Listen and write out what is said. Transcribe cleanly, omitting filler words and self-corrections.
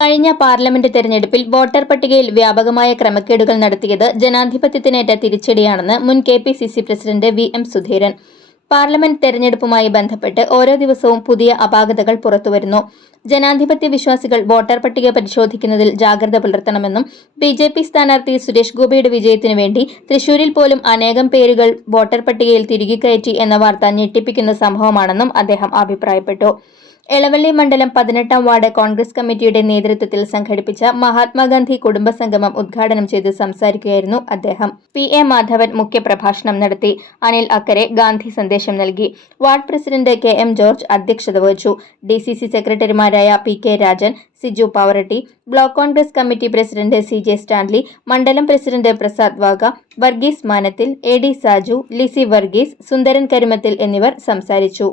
കഴിഞ്ഞ പാർലമെന്റ് തെരഞ്ഞെടുപ്പിൽ വോട്ടർ പട്ടികയിൽ വ്യാപകമായ ക്രമക്കേടുകൾ നടത്തിയത് ജനാധിപത്യത്തിനേറ്റ തിരിച്ചടിയാണെന്ന് മുൻ KPCC president VM Sudheeran. Parliament തെരഞ്ഞെടുപ്പുമായി ബന്ധപ്പെട്ട് ഓരോ ദിവസവും പുതിയ അപാകതകൾ പുറത്തുവരുന്നു. ജനാധിപത്യ വിശ്വാസികൾ വോട്ടർ പട്ടിക പരിശോധിക്കുന്നതിൽ ജാഗ്രത പുലർത്തണമെന്നും BJP സ്ഥാനാർത്ഥി സുരേഷ് ഗോപിയുടെ വിജയത്തിനു വേണ്ടി തൃശൂരിൽ പോലും അനേകം പേരുകൾ വോട്ടർ പട്ടികയിൽ തിരികെ കയറ്റി എന്ന വാർത്ത ഞെട്ടിപ്പിക്കുന്ന സംഭവമാണെന്നും അദ്ദേഹം അഭിപ്രായപ്പെട്ടു. എളവള്ളി മണ്ഡലം 18-ാം വാർഡ് കോൺഗ്രസ് കമ്മിറ്റിയുടെ നേതൃത്വത്തിൽ സംഘടിപ്പിച്ച മഹാത്മാഗാന്ധി കുടുംബസംഗമം ഉദ്ഘാടനം ചെയ്ത് സംസാരിക്കുകയായിരുന്നു അദ്ദേഹം. PA മാധവൻ മുഖ്യപ്രഭാഷണം നടത്തി. അനിൽ അക്കരെ ഗാന്ധി സന്ദേശം നൽകി. വാർഡ് പ്രസിഡന്റ് KM ജോർജ് അധ്യക്ഷത വഹിച്ചു. DCC സെക്രട്ടറിമാരായ PK Rajan, Siju Pavaratty, block Congress committee president CJ Stanley, mandalam president Prasad Vaga, Varghese Manathil, AD Saju, Lissy Varghese, Sundaran Karumathil എന്നിവർ സംസാരിച്ചു.